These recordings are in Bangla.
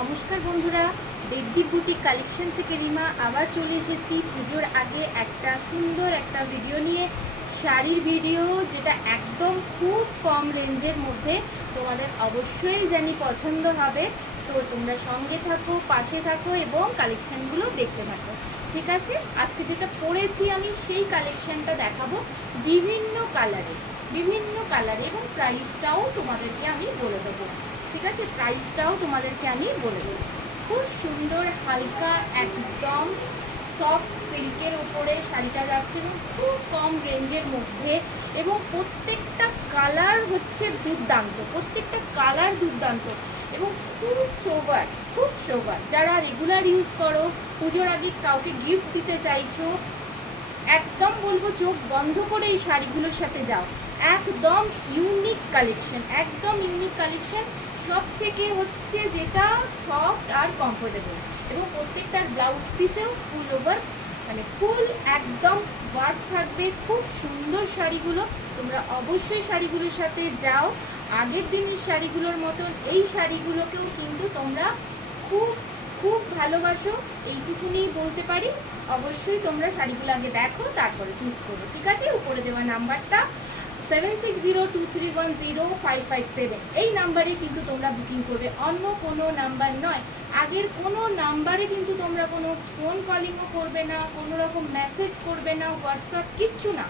নমস্কার বন্ধুরা, দেবদীপ বুটিক কালেকশন থেকে রিমা আবার চলে এসেছি পুজোর আগে একটা সুন্দর একটা ভিডিও নিয়ে। শাড়ির ভিডিও, যেটা একদম খুব কম রেঞ্জের মধ্যে তোমাদের অবশ্যই জানি পছন্দ হবে। তো তোমরা সঙ্গে থাকো, পাশে থাকো এবং কালেকশানগুলো দেখতে থাকো। ঠিক আছে, আজকে যেটা পরেছি আমি সেই কালেকশানটা দেখাবো বিভিন্ন কালারে এবং প্রাইসটাও তোমাদেরকে আমি বলে দেবো। ঠিক আছে, প্রাইসটাও তোমাদেরকে আমি বলে দেবো। খুব সুন্দর হালকা একদম সফট সিল্কের উপরে শাড়িটা যাচ্ছে এবং খুব কম রেঞ্জের মধ্যে, এবং প্রত্যেকটা কালার হচ্ছে দুর্দান্ত, এবং খুব সোবার। যারা রেগুলার ইউজ করো, পুজোর আগে কাউকে গিফট দিতে চাইছো, একদম বলবো চোখ বন্ধ করে এই শাড়িগুলোর সাথে যাও। একদম ইউনিক কালেকশন। সব থেকে হচ্ছে যেটা সফট আর কমফোর্টেবল, এবং প্রত্যেকটার ব্লাউজ পিসেও ফুল ওভার মানে ফুল একদম ওয়ার্ক থাকবে। খুব সুন্দর শাড়িগুলো, তোমরা অবশ্যই শাড়িগুলোর সাথে যাও। আগের দিনের শাড়িগুলোর মতন এই শাড়িগুলোকেও কিন্তু তোমরা খুব খুব ভালোবাসো, এইটুকুনি বলতে পারি। অবশ্যই তোমরা শাড়িগুলো আগে দেখো, তারপরে চুজ করো। ঠিক আছে, উপরে দেওয়া নাম্বারটা 7602310557, এই নাম্বারে কিন্তু তোমরা বুকিং করবে, অন্য কোনো নাম্বার নয়। আগের কোনো নাম্বারে কিন্তু তোমরা কোনো ফোন কলিংও করবে না, কোনো রকম মেসেজ করবে না, হোয়াটসঅ্যাপ কিচ্ছু না।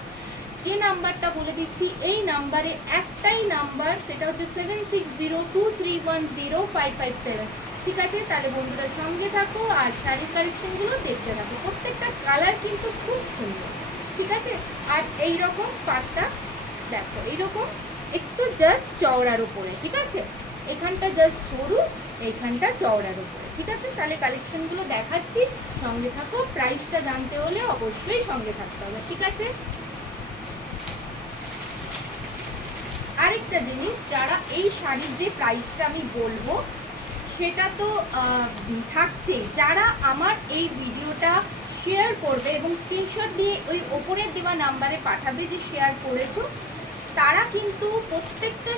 যে নাম্বারটা বলে দিচ্ছি, এই নাম্বারে একটাই নাম্বার, সেটা হচ্ছে 7602310557। ঠিক আছে, তাহলে বন্ধুরা সঙ্গে থাকো আর শাড়ির কালেকশনগুলো দেখতে থাকো। প্রত্যেকটা কালার কিন্তু খুব সুন্দর। ঠিক আছে, আর এই রকম পাটটা দেখো, এইরকম একটু জাস্ট চওড়ার উপরে। ঠিক আছে, এখানটা জাস্ট সরু, এইখানটা চওড়ার উপরে। ঠিক আছে, তাহলে কালেকশনগুলো দেখাচ্ছি, সঙ্গে থাকো। প্রাইসটা জানতে হলে অবশ্যই সঙ্গে থাকতে হবে। ঠিক আছে, আরেকটা জিনিস, যারা এই শাড়ির যে প্রাইসটা আমি বলবো সেটা তো থাকছে, যারা আমার এই ভিডিওটা শেয়ার করবে এবং স্ক্রিনশট দিয়ে ওই ওপরের দেওয়া নাম্বারে পাঠাবে যে শেয়ার করেছো, তারা কিন্তু প্রত্যেকটা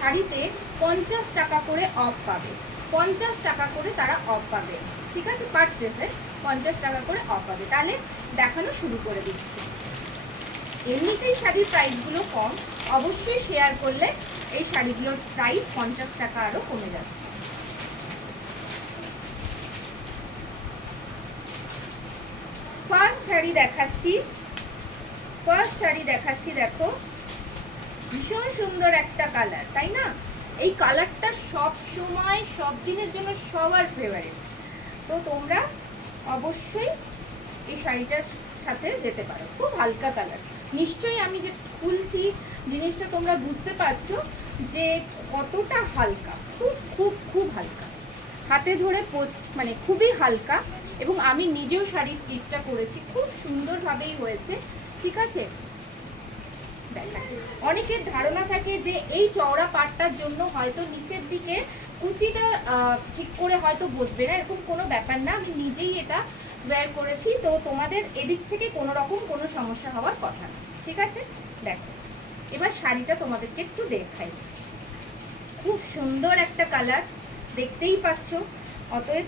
শাড়িতে 50 টাকা করে অফ পাবে। 50 টাকা করে তারা অফ পাবে। ঠিক আছে, পারচেসে 50 টাকা করে অফ পাবে। তাহলে দেখানো শুরু করে দিচ্ছি। এমনিতেই শাড়ির প্রাইসগুলো কম, অবশ্যই শেয়ার করলে এই শাড়িগুলোর প্রাইস 50 টাকা আরও কমে যাচ্ছে। ফার্স্ট শাড়ি দেখাচ্ছি, দেখো ভীষণ সুন্দর একটা কালার, তাই না? এই কালারটা সব সময় সব দিনের জন্য সবার ফেভারিট। তো তোমরা অবশ্যই এই শাড়িটার সাথে যেতে পারো। খুব হালকা কালার, নিশ্চয়ই আমি যে খুলছি জিনিসটা তোমরা বুঝতে পারছো যে কতটা হালকা। খুব খুব খুব হালকা, হাতে ধরে মানে খুবই হালকা, এবং আমি নিজেও শাড়ির ক্লিপটা করেছি, খুব সুন্দরভাবেই হয়েছে। ঠিক আছে, অনেকের ধারণা থাকে যে এই চওড়া পাটটার জন্য হয়তো নিচের দিকে কুচিটা ঠিক করে হয়তো বসবে না, এরকম কোনো ব্যাপার না। আমি নিজেই এটা ওয়্যার করেছি, তো তোমাদের এদিক থেকে কোনো রকম কোনো সমস্যা হওয়ার কথা না। ঠিক আছে, দেখো এবার শাড়িটা তোমাদেরকে একটু দেখাই। খুব সুন্দর একটা কালার, দেখতেই পাচ্ছ, অতএব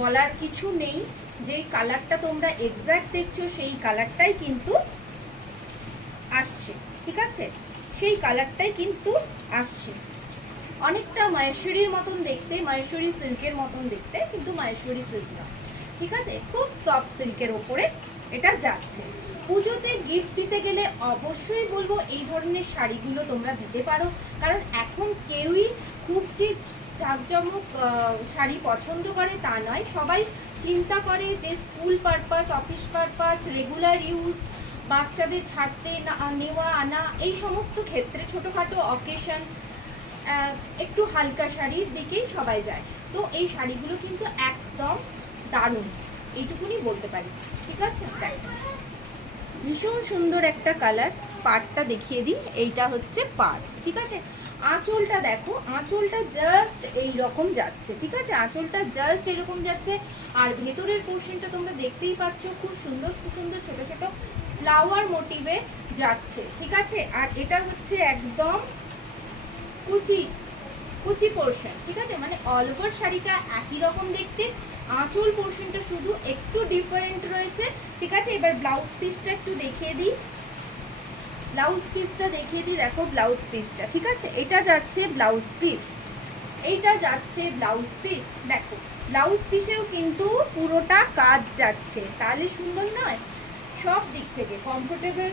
বলার কিছু নেই। যেই কালারটা তোমরা এক্স্যাক্ট দেখছো সেই কালারটাই কিন্তু আসছে। ঠিক আছে, সেই কালারটাই কিন্তু আসছে। অনেকটা মহেশ্বরীর মতন দেখতে, মহেশ্বরী সিল্কের মতন দেখতে, কিন্তু মহেশ্বরী সিল্ক না। ঠিক আছে, খুব সফট সিল্কের ওপরে এটা যাচ্ছে। পুজোতে গিফট দিতে গেলে অবশ্যই বলবো এই ধরনের শাড়িগুলো তোমরা দিতে পারো, কারণ এখন কেউই খুব যে জাঁকজমক শাড়ি পছন্দ করে তা নয়। সবাই চিন্তা করে যে school purpose, office purpose, regular use, বাচ্চাদের ছাড়তে নেওয়া আনা, এই সমস্ত ক্ষেত্রে ছোটোখাটো অকেশন একটু হালকা শাড়ির দিকেই সবাই যায়। তো এই শাড়িগুলো কিন্তু একদম দারুণ, এইটুকুনি বলতে পারি। ঠিক আছে, ভীষণ সুন্দর একটা কালার। পাড়টা দেখিয়ে দিই, এইটা হচ্ছে পাড়। ঠিক আছে, আঁচলটা দেখো, আঁচলটা জাস্ট এই রকম যাচ্ছে। ঠিক আছে, আঁচলটা জাস্ট এরকম যাচ্ছে, আর ভেতরের পোর্শনটা তোমরা দেখতেই পাচ্ছ, খুব সুন্দর ছোট ছোট ফ্লাওয়ার মোটিভে যাচ্ছে। ঠিক আছে, আর এটা হচ্ছে একদম কুচি কুচি পোর্শন, ঠিক আছে, মানে অল ওভার শাড়িটা একই রকম দেখতে, আঁচল পোর্শনটা শুধু একটু ডিফারেন্ট রয়েছে, ঠিক আছে। এবার ব্লাউজ পিসটা একটু দেখিয়ে দিই, ব্লাউজ পিসটা দেখিয়ে দিই, দেখো ব্লাউজ পিসটা, ঠিক আছে, এটা যাচ্ছে ব্লাউজ পিস, এইটা যাচ্ছে ব্লাউজ পিস, দেখো ব্লাউজ পিসেও কিন্তু পুরোটা কাজ যাচ্ছে, তাহলে সুন্দর নয়? সব দিক থেকে কমফোর্টেবল,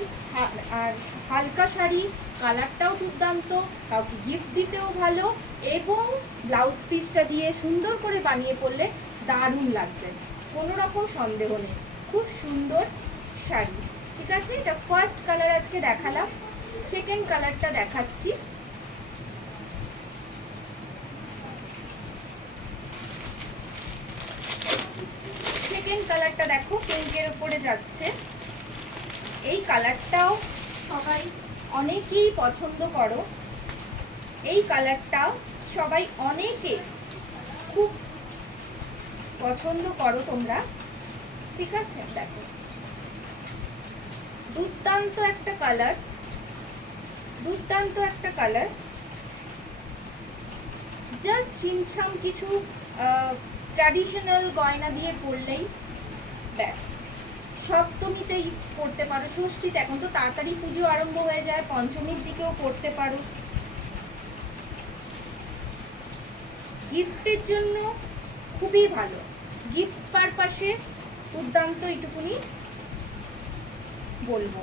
আর হালকা শাড়ি, কালারটাও দুর্দান্ত, কাউকে গিফট দিতেও ভালো, এবং ব্লাউজ পিসটা দিয়ে সুন্দর করে বানিয়ে পড়লে দারুণ লাগবে, কোনো রকম সন্দেহ নেই। খুব সুন্দর শাড়ি, ঠিক আছে। এটা ফার্স্ট কালার আজকে দেখালাম, সেকেন্ড কালারটা দেখাচ্ছি। সেকেন্ড কালারটা দেখো পিঙ্কের উপরে যাচ্ছে, এই কালারটাও সবাই অনেকেই পছন্দ করো, এই কালারটাও সবাই অনেকে খুব পছন্দ করো তোমরা, ঠিক আছে। দেখো দুর্দান্ত একটা কালার, দুর্দান্ত একটা কালার, জাস্ট ছিমছাম কিছু ট্র্যাডিশনাল গয়না দিয়ে পরলেই ব্যাস, সপ্তমীতেই পরতে পারো, ষষ্ঠীতে, এখন তো তাড়াতাড়ি পুজো আরম্ভ হয়ে যায়, পঞ্চমীর দিকেও পরতে পারো, গিফটের জন্য খুবই ভালো, গিফট পারপাসে দুর্দান্ত, এইটুকুনি বলবো।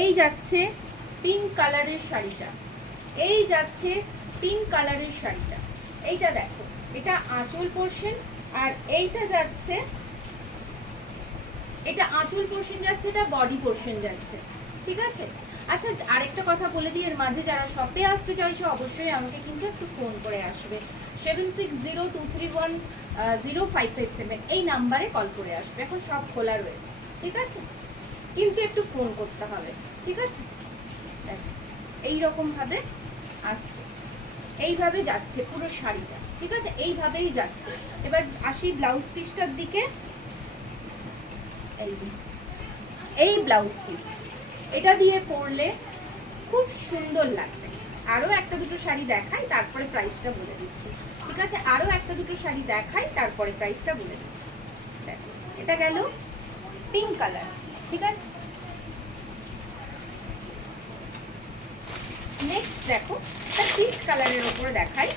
এই যাচ্ছে পিঙ্ক কালারের শাড়িটা, এই যাচ্ছে পিঙ্ক কালারের শাড়িটা, এইটা দেখো, এটা আঁচল পোর্শন, আর এইটা যাচ্ছে, এটা আঁচল পোর্শন যাচ্ছে, এটা বডি পোর্শন যাচ্ছে, ঠিক আছে। আচ্ছা আরেকটা কথা বলে দিই, এর মাঝে যারা শপে আসতে চাইছো অবশ্যই আমাকে কিন্তু একটু ফোন করে আসবে, 7602310557 এই নাম্বারে কল করে আসবে, এখন সব খোলা রয়েছে, ঠিক আছে, কিন্তু একটু ফোন করতে হবে, ঠিক আছে। এইরকম ভাবে আসছে, এইভাবে যাচ্ছে পুরো শাড়িটা, ঠিক আছে, এইভাবেই যাচ্ছে। এবার আসি ব্লাউজ পিসটার দিকে, এই যে এই ব্লাউজ পিস, এটা দিয়ে পরলে খুব সুন্দর লাগবে। আরও একটা দুটো শাড়ি দেখাই, তারপরে প্রাইসটা বলে দিচ্ছি, ঠিক আছে, আরও একটা দুটো শাড়ি দেখাই, তারপরে প্রাইসটা বলে দিচ্ছি। দেখো এটা গেল পিঙ্ক কালার, ঠিক আছে। নেক্সট দেখো এটা পিচ কালারের উপরে দেখাই,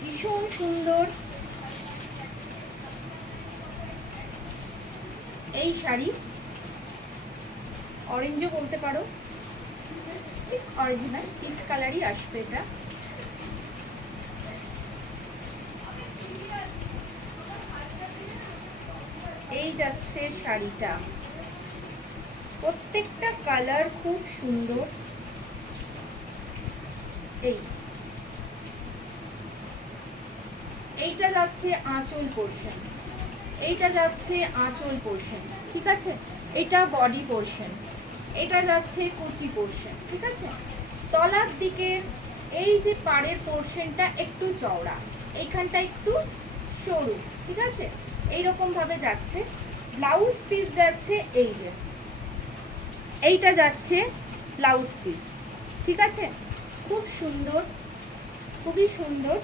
ভীষণ সুন্দর এই শাড়ি, অরেঞ্জও বলতে পারো, ঠিক অরিজিনাল পিচ কালারই আসবে এটা। এই যাচ্ছে শাড়িটা, প্রত্যেকটা কালার খুব সুন্দর, এইটা যাচ্ছে আঁচল পোর্শন, এইটা যাচ্ছে আঁচল পোর্শন, ঠিক আছে, এটা বডি পোর্শন, এটা যাচ্ছে কুচি পোর্শন, ঠিক আছে। তলার দিকে এই যে পাড়ের পোর্শনটা একটু চওড়া, এইখানটা একটু সরু, ঠিক আছে, এইরকম ভাবে যাচ্ছে। ব্লাউজ পিস যাচ্ছে এই যে, এইটা যাচ্ছে ব্লাউজ পিস, ঠিক আছে, খুব সুন্দর, খুবই সুন্দর।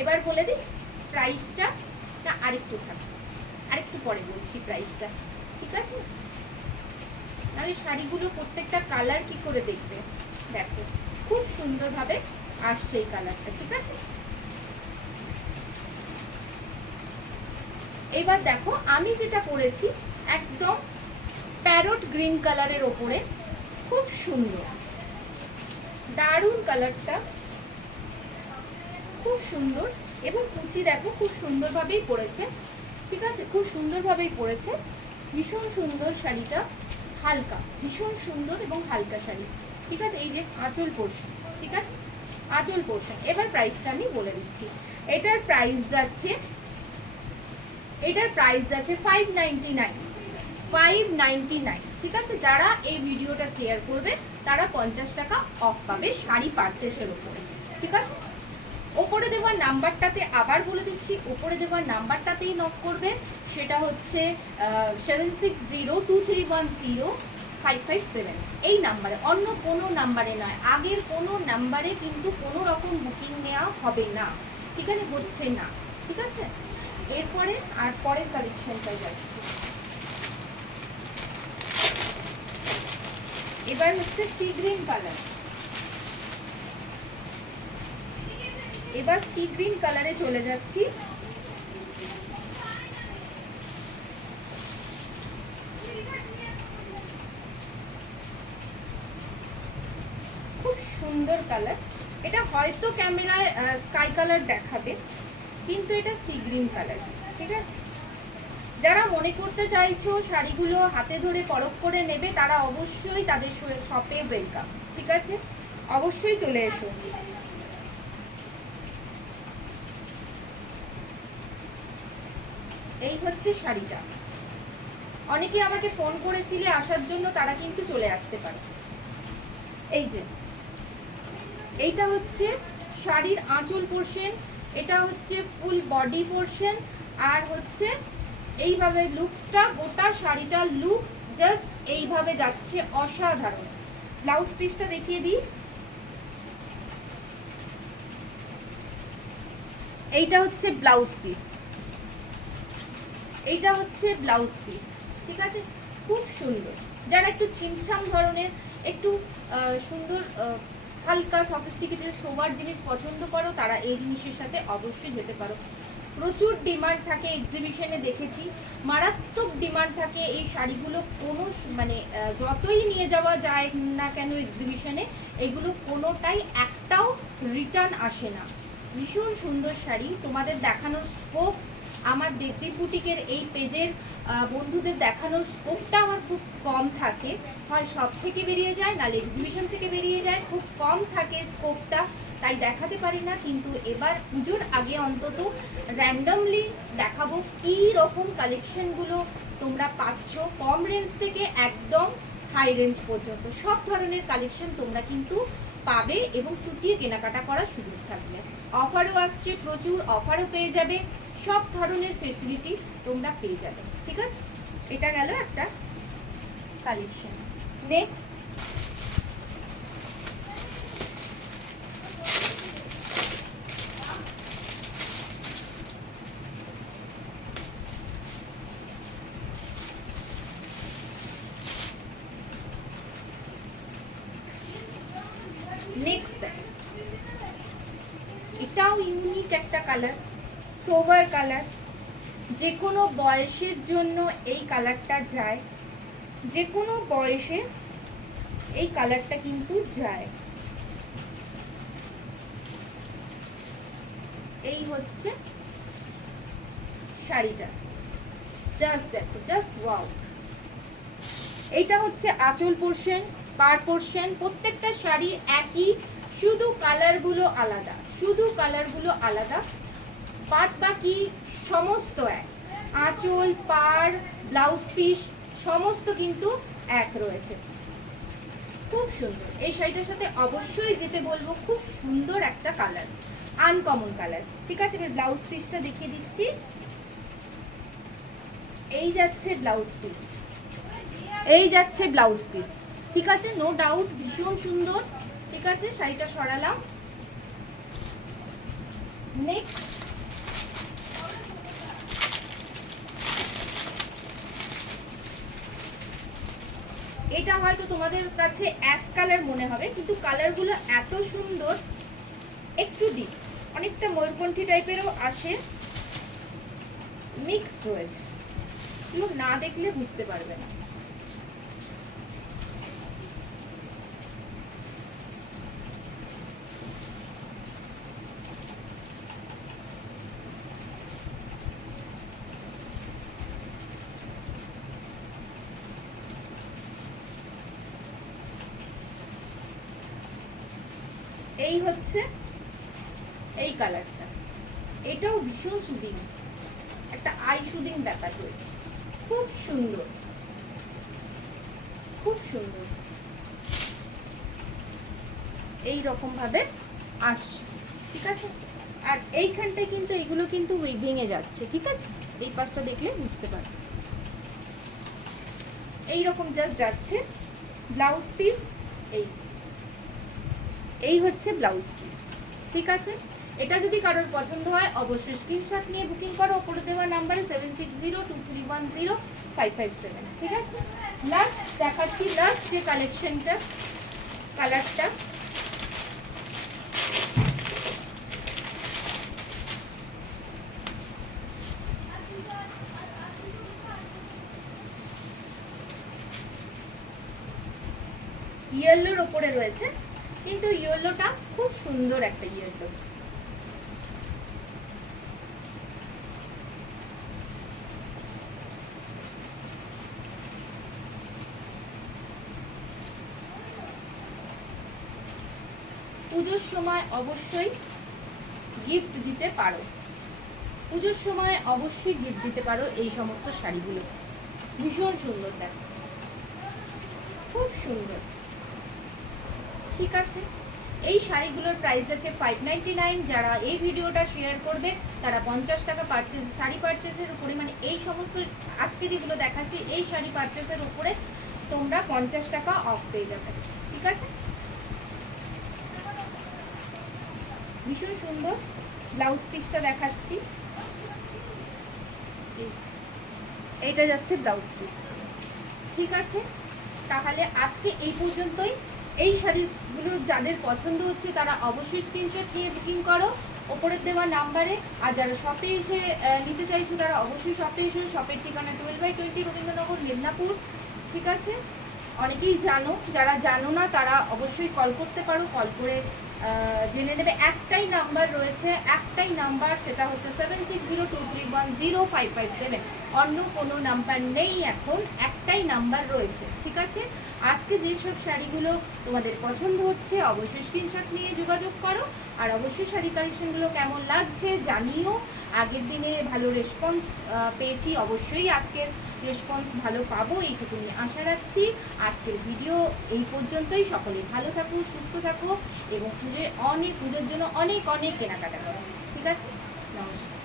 এবার বলে দিই প্রাইসটা, না আরেকটু থাকবে, আরেকটু পরে বলছি প্রাইসটা, ঠিক আছে, নাহলে শাড়িগুলো প্রত্যেকটা কালার কি করে দেখবে। দেখো খুব সুন্দরভাবে আসছে এই কালারটা, ঠিক আছে। এবার দেখো আমি যেটা পরেছি একদম প্যারট গ্রিন কালারের ওপরে, খুব সুন্দর, দারুণ কালারটা, খুব সুন্দর, এবং কুচি দেখো খুব সুন্দরভাবেই পরেছে, ঠিক আছে, খুব সুন্দরভাবেই পরেছে, ভীষণ সুন্দর শাড়িটা, হালকা, ভীষণ সুন্দর এবং হালকা শাড়ি, ঠিক আছে। এই যে আঁচল পোর্শন, ঠিক আছে, আঁচল পোর্শন। এবার প্রাইসটা আমি বলে দিচ্ছি, এটার প্রাইস যাচ্ছে, এটার প্রাইস যাচ্ছে 599, ঠিক আছে। যারা এই ভিডিওটা শেয়ার করবে তারা 50 টাকা অফ পাবে শাড়ি পারচেসের উপরে, ঠিক আছে, ওপরে দেওয়ার নাম্বারটাতে আবার বলে দিচ্ছি, ওপরে দেওয়ার নাম্বারটাতেই নক করবে, সেটা হচ্ছে 7602310557 এই নাম্বারে, অন্য কোনো নাম্বারে নয়, আগের কোনো নাম্বারে কিন্তু কোনো রকম বুকিং নেওয়া হবে না, ঠিক আছে, হচ্ছে না, ঠিক আছে। এরপরে আর পরের কালেকশনটাই যাচ্ছি। এবার হচ্ছে সি গ্রিন কালার, এবার সি গ্রিন কালারে চলে যাচ্ছি। খুব সুন্দর কালার, এটা হয়তো ক্যামেরায় স্কাই কালার দেখাবে, কিন্তু এটা সি গ্রিন কালার, ঠিক আছে। যারা মনে করতে চাইছো শাড়িগুলো হাতে ধরে পরখ করে নেবে, তারা অবশ্যই তাদের শপে ওয়েলকাম, ঠিক আছে, অবশ্যই চলে এসো। এই হচ্ছে শাড়িটা। অনেকে আমাকে ফোন করেছিলে আসার জন্য, তারা কিন্তু চলে আসতে পারে। এই যে এইটা হচ্ছে শাড়ির আঁচল পোরশন, এটা হচ্ছে ফুল বডি পোরশন, আর হচ্ছে এইভাবে লুকসটা, গোটা শাড়িটা লুকস জাস্ট এইভাবে যাচ্ছে, অসাধারণ। ব্লাউজ পিসটা দেখিয়ে দিই, এইটা হচ্ছে ব্লাউজ পিস, এইটা হচ্ছে ব্লাউজ পিস, ঠিক আছে, খুব সুন্দর। যারা একটু ছিমছাম ধরনের, একটু সুন্দর হালকা সফিস্টিকেটেড সোবার জিনিস পছন্দ করো, তারা এই জিনিসের সাথে অবশ্যই যেতে পারো। প্রচুর ডিমান্ড থাকে, এক্সিবিশনে দেখেছি মারাত্মক ডিমান্ড থাকে এই শাড়িগুলো, কোনো মানে যতই নিয়ে যাওয়া যায় না কেন এক্সিবিশনে, এগুলো কোনোটাই একটাও রিটার্ন আসে না। ভীষণ সুন্দর শাড়ি, তোমাদের দেখানোর স্কোপ, আমার দেবদীপ বুটিকের এই পেজের বন্ধুদের দেখানোর স্কোপটা আমার খুব কম থাকে, হয় সব থেকে বেরিয়ে যায়, নাহলে এক্সিবিশন থেকে বেরিয়ে যায়, খুব কম থাকে স্কোপটা, তাই দেখাতে পারি না। কিন্তু এবার পুজোর আগে অন্তত র্যান্ডমলি দেখাবো কী রকম কালেকশনগুলো তোমরা পাচ্ছ, কম রেঞ্জ থেকে একদম হাই রেঞ্জ পর্যন্ত সব ধরনের কালেকশন তোমরা কিন্তু পাবে, এবং চুটিয়ে কেনাকাটা করার সুযোগ থাকবে। অফারও আসছে, প্রচুর অফারও পেয়ে যাবে, সব ধরনের ফেসিলিটি তোমরা পেয়ে যাবে, ঠিক আছে। এটা গেল একটা কালেকশন। নেক্সট নেক্সট এটাও ইউনিক একটা কালার, সোভার কালার, যে কোনো বয়সের জন্য এই কালারটা যায়, যে কোনো বয়সে এই কালারটা কিন্তু যায়। এই হচ্ছে শাড়িটা, জাস্ট দেখো, জাস্ট ওয়াও। এইটা হচ্ছে আঁচল পোরশন, পাড় পোরশন, প্রত্যেকটা শাড়ি একই, শুধু কালারগুলো আলাদা, শুধু কালারগুলো আলাদা, বাদ বাকি সমস্ত এক। আঁচল, পাড়, ব্লাউজ পিস সমস্ত কিন্তু এক রয়েছে। খুব সুন্দর, এই শাড়িটার সাথে অবশ্যই যেতে বলবো, খুব সুন্দর একটা কালার, আনকমন কালার, ঠিক আছে। আমি ব্লাউজ পিসটা দেখিয়ে দিচ্ছি, এই যাচ্ছে ব্লাউজ পিস, এই যাচ্ছে ব্লাউজ পিস, ঠিক আছে, নো ডাউট ভীষণ সুন্দর, ঠিক আছে। শাড়িটা সরালাম। নেক্সট এটা হয়তো তোমাদের কাছে অ্যাশ কালার মনে হবে, কিন্তু কালারগুলো এত সুন্দর, একটু ডিপ, অনেকটা ময়ূরকণ্ঠী টাইপেরও আসে, মিক্স রয়েছে, এগুলো না দেখলে বুঝতে পারবে না। এই হচ্ছে এই কালারটা, এটাও ভীষণ সুদিং, একটা আই সুদিং ব্যাপার রয়েছে, খুব সুন্দর, খুব সুন্দর, এই রকম ভাবে আসছে, ঠিক আছে। আর এইখানটায় কিন্তু এগুলো কিন্তু ভেঙে যাচ্ছে, ঠিক আছে? এই পাশটা দেখলে বুঝতে পারবে, এইরকম জাস্ট যাচ্ছে। ব্লাউজ পিস এই হচ্ছে ব্লাউজ পিস, ঠিক আছে? এটা যদি কারোর পছন্দ হয় অবশ্যই স্ক্রিনশট নিয়ে বুকিং করো ওপরে দেওয়া নাম্বারে 7602310557, ঠিক আছে? লাস্ট দেখাচ্ছি, লাস্ট যে কালেকশনটা, কালারটা ইয়েলোর ওপরে রয়েছে, কিন্তু ইয়েলোটা খুব সুন্দর একটা ইয়েলো। পুজোর সময় অবশ্যই গিফট দিতে পারো, পুজোর সময় অবশ্যই গিফট দিতে পারো এই সমস্ত শাড়িগুলো। ভীষণ সুন্দর, দেখো খুব সুন্দর, ঠিক আছে? এই শাড়িগুলোর প্রাইস আছে 599। যারা এই ভিডিওটা শেয়ার করবে তারা 50 টাকা পারচেজ, শাড়ি পারচেজের উপরে, মানে এই সমস্ত আজকে যেগুলো দেখাচ্ছি এই শাড়ি পারচেজের উপরে তোমরা 50 টাকা অফ পেয়ে যাবে, ঠিক আছে? ভীষণ সুন্দর। ব্লাউজ পিসটা দেখাচ্ছি, এইটা যাচ্ছে ব্লাউজ পিস, ঠিক আছে? তাহলে আজকে এই পর্যন্তই। এই শাড়িগুলো যাদের পছন্দ হচ্ছে তারা অবশ্যই স্ক্রিনশট নিয়ে বুকিং করো ওপরের দেওয়া নাম্বারে। আর যারা শপে এসে নিতে চাইছো তারা অবশ্যই শপে এসে, শপের ঠিকানা 12/20 রবীন্দ্রনগর, মেদিনীপুর, ঠিক আছে? অনেকেই জানো, যারা জানো না তারা অবশ্যই কল করতে পারো, কল করে জেনে নেবে। একটাই নাম্বার রয়েছে, একটাই নাম্বার, সেটা হচ্ছে 7602310557। অন্য কোনো নাম্বার নেই, এখন একটাই নাম্বার রয়েছে, ঠিক আছে? আজকে যেসব শাড়িগুলো তোমাদের পছন্দ হচ্ছে অবশ্যই স্ক্রিনশট নিয়ে যোগাযোগ করো। আর অবশ্যই শাড়ি কালেকশনগুলো কেমন লাগছে জানিও। আগের দিনে ভালো রেসপন্স পেয়েছি, অবশ্যই আজকের রেসপন্স ভালো পাবো এইটুকুনি আশা রাখছি। আজকের ভিডিও এই পর্যন্তই। সকলে ভালো থাকো, সুস্থ থাকো এবং পুজোর জন্য অনেক অনেক কেনাকাটা করো, ঠিক আছে? নমস্কার।